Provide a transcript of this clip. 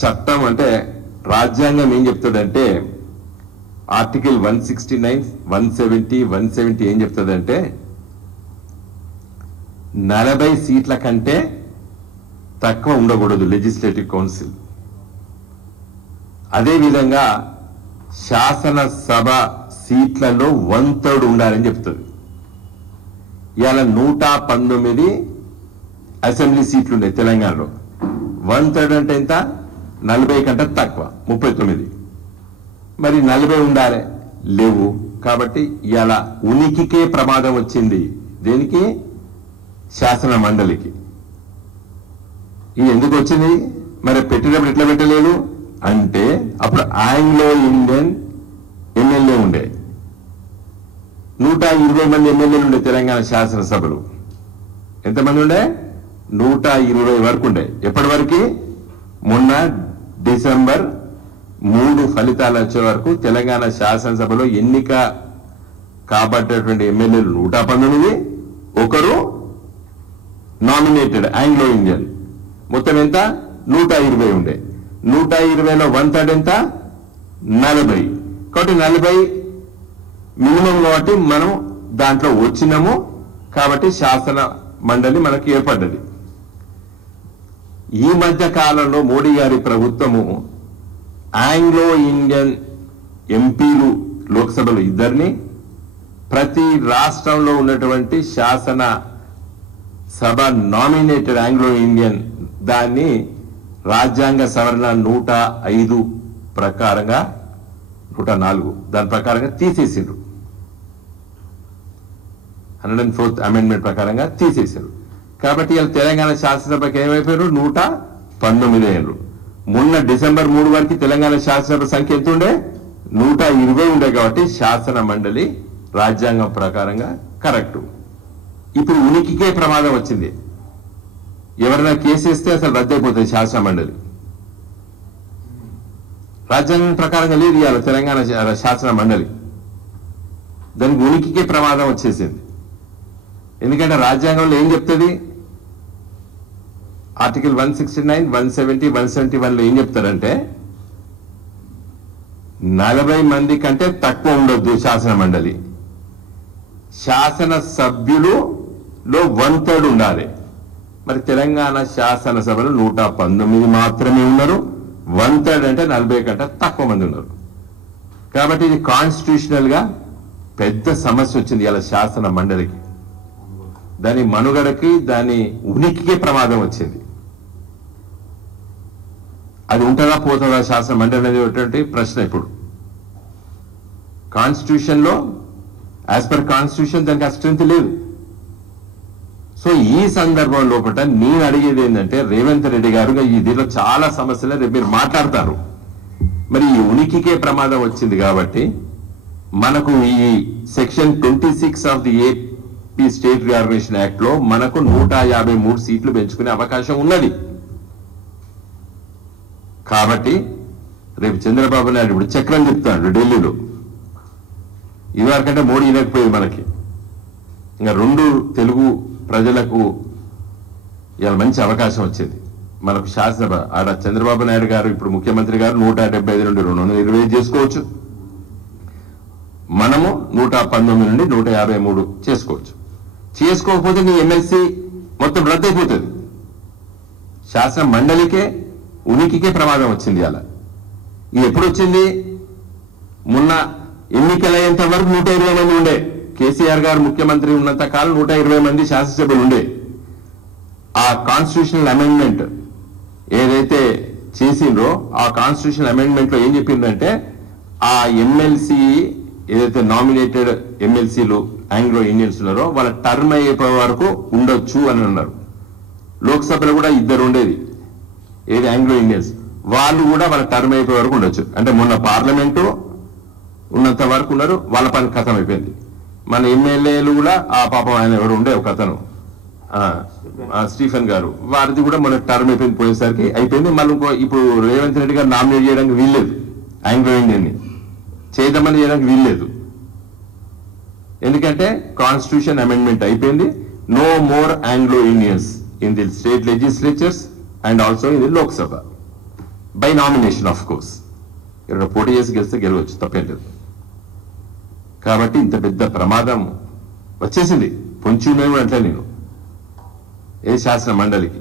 చట్టం అంటే రాజ్యాంగం ఏం చెప్తుందంటే ఆర్టికల్ 169, 170, 170 ఏం చెప్తుందంటే 40 సీట్ల కంటే తక్కువ ఉండకూడదు లెజిస్లేటివ్ కౌన్సిల్. అదేవిధంగా శాసనసభ సీట్లలో 1/3 ఉండాలని చెప్తుంది. ఇవాళ 119 అసెంబ్లీ సీట్లు ఉన్నాయి తెలంగాణలో. 1/3 అంటే ఎంత? 40 కంటే తక్కువ, 39. మరి 40 ఉండాలి, లేవు. కాబట్టి ఇవాళ ఉనికికే ప్రమాదం వచ్చింది. దేనికి? శాసన మండలికి. ఇది ఎందుకు వచ్చింది? మరి పెట్టినప్పుడు ఎట్లా పెట్టలేదు అంటే అప్పుడు ఆంగ్లో ఇండియన్ ఎమ్మెల్యే ఉండే 120 మంది ఎమ్మెల్యేలు ఉండే తెలంగాణ శాసనసభలు. ఎంతమంది ఉండే? 120 వరకు ఉండే. ఎప్పటి వరకు? మొన్న డిసెంబర్ 3 ఫలితాలు వచ్చే వరకు తెలంగాణ శాసనసభలో ఎన్నిక కాబట్టేటువంటి ఎమ్మెల్యేలు 119, ఒకరు నామినేటెడ్ ఆంగ్లో ఇండియన్. మొత్తం ఎంత? 120 ఉండే. 120లో 1/3 ఎంత? 40. కాబట్టి 40 మినిమం కాబట్టి మనం దాంట్లో వచ్చినాము. కాబట్టి శాసన మండలి మనకు ఏర్పడ్డది. ఈ మధ్య కాలంలో మోడీ గారి ప్రభుత్వము ఆంగ్లో ఇండియన్ ఎంపీలు లోక్సభలో 2 ప్రతి రాష్ట్రంలో ఉన్నటువంటి శాసన సభ నామినేటెడ్ ఆంగ్లో ఇండియన్ దాన్ని రాజ్యాంగ సవరణ 105 ప్రకారంగా 104 దాని ప్రకారంగా తీసేసారు. 104th అమెండ్మెంట్ ప్రకారంగా తీసేశారు. కాబట్టి ఇలా తెలంగాణ శాసనసభకి ఏమైపోయారు? 119 ఏళ్ళు. మొన్న డిసెంబర్ 3 వరకు తెలంగాణ శాసనసభ సంఖ్య ఎంత ఉండే? 120 ఉండే. కాబట్టి శాసన మండలి రాజ్యాంగం ప్రకారంగా కరెక్ట్. ఇప్పుడు ఉనికికే ప్రమాదం వచ్చింది. ఎవరైనా కేసు వేస్తే అసలు రద్దయిపోతుంది శాసన మండలి. రాజ్యాంగం ప్రకారంగా లేదు ఇవాళ తెలంగాణ శాసన మండలి. దానికి ఉనికికే ప్రమాదం వచ్చేసింది. ఎందుకంటే రాజ్యాంగంలో ఏం చెప్తుంది? ఆర్టికల్ 169, 170, 171లో ఏం చెప్తారంటే 40 మంది కంటే తక్కువ ఉండొద్దు శాసన మండలి. శాసన సభ్యులు 1/3 ఉండాలి. మరి తెలంగాణ శాసనసభలో 119 మాత్రమే ఉన్నారు. 1/3 అంటే 40 కంటే తక్కువ మంది ఉన్నారు. కాబట్టి ఇది కాన్స్టిట్యూషనల్ గా పెద్ద సమస్య వచ్చింది ఇలా శాసన మండలికి. దాని మనుగడకి దాని ఉనికికే ప్రమాదం వచ్చింది. అది ఉంటుందా పోతుందా శాసన మండలి అనేటువంటి ప్రశ్న. ఇప్పుడు కాన్స్టిట్యూషన్ లో యాజ్ పర్ కాన్స్టిట్యూషన్ దానికి ఆ స్ట్రెంత్ లేదు. సో ఈ సందర్భం లోపల నేను అడిగేది ఏంటంటే రేవంత్ రెడ్డి గారు ఈ దీనిలో చాలా సమస్యలు రేపు మీరు మాట్లాడతారు. మరి ఈ ఉనికికే ప్రమాదం వచ్చింది కాబట్టి మనకు ఈ section 26 of the AP state reorganisation act లో మనకు 153 సీట్లు పెంచుకునే అవకాశం ఉన్నది. కాబట్టి రేపు చంద్రబాబు నాయుడు ఇప్పుడు చక్రం చెప్తాడు ఢిల్లీలో. ఇదివరకంటే మోడీ ఇవ్వకపోయేది మనకి. ఇంకా 2 తెలుగు ప్రజలకు ఇవాళ మంచి అవకాశం వచ్చింది. మనకు శాసనసభ ఆడ చంద్రబాబు నాయుడు గారు ఇప్పుడు ముఖ్యమంత్రి గారు 175 నుండి 225 చేసుకోవచ్చు. మనము 119 నుండి 153 చేసుకోవచ్చు. చేసుకోకపోతే నీ ఎమ్మెల్సీ మొత్తం రద్దయిపోతుంది. శాసన మండలికే ఉనికికే ప్రమాదం వచ్చింది. అలా ఇది ఎప్పుడు వచ్చింది? మొన్న ఎన్నికలయ్యేంత వరకు 120 మంది ఉండే. కేసీఆర్ గారు ముఖ్యమంత్రి ఉన్నంత కాలం 120 మంది శాసనసభ్యులు ఉండే. ఆ కాన్స్టిట్యూషనల్ అమెండ్మెంట్ ఏదైతే చేసిండ్రో ఆ కాన్స్టిట్యూషనల్ అమెండ్మెంట్ లో ఏం చెప్పిందంటే ఆ ఎమ్మెల్సీ ఏదైతే నామినేటెడ్ ఎమ్మెల్సీలు ఆంగ్లో ఇండియన్స్ ఉన్నారో వాళ్ళ టర్మ్ అయిపోయే వరకు ఉండొచ్చు అని అన్నారు. లోక్సభలో కూడా 2 ఉండేది. ఏది? Anglo Indians. వాళ్ళు కూడా వాళ్ళ టర్మ్ అయిపోయే వరకు ఉండొచ్చు. అంటే మొన్న పార్లమెంటు ఉన్నంత వరకు ఉన్నారు. వాళ్ళ పని ఖతం అయిపోయింది. మన ఎమ్మెల్యేలు కూడా ఆ పాపం ఆయన ఎవరు ఉండే ఒక అతను స్టీఫెన్ గారు వారిది కూడా మన టర్మ్ అయిపోయింది. పోయేసరికి అయిపోయింది. మళ్ళీ ఇప్పుడు రేవంత్ రెడ్డి గారు నామినేట్ చేయడానికి వీల్లేదు. ఆంగ్లో ఇండియన్ ని చేయమని చేయడానికి వీల్లేదు. ఎందుకంటే కాన్స్టిట్యూషన్ అమెండ్మెంట్ అయిపోయింది. No more Anglo Indians in the state legislatures and also in the Lok Sabha. By nomination of course. ఇక్కడ పోటీ చేసి గెలిస్తే గెలవచ్చు, తప్పేం లేదు. కాబట్టి ఇంత పెద్ద ప్రమాదం వచ్చేసింది, పొంచి ఉందని కూడా అంటే నేను ఏ శాసన మండలికి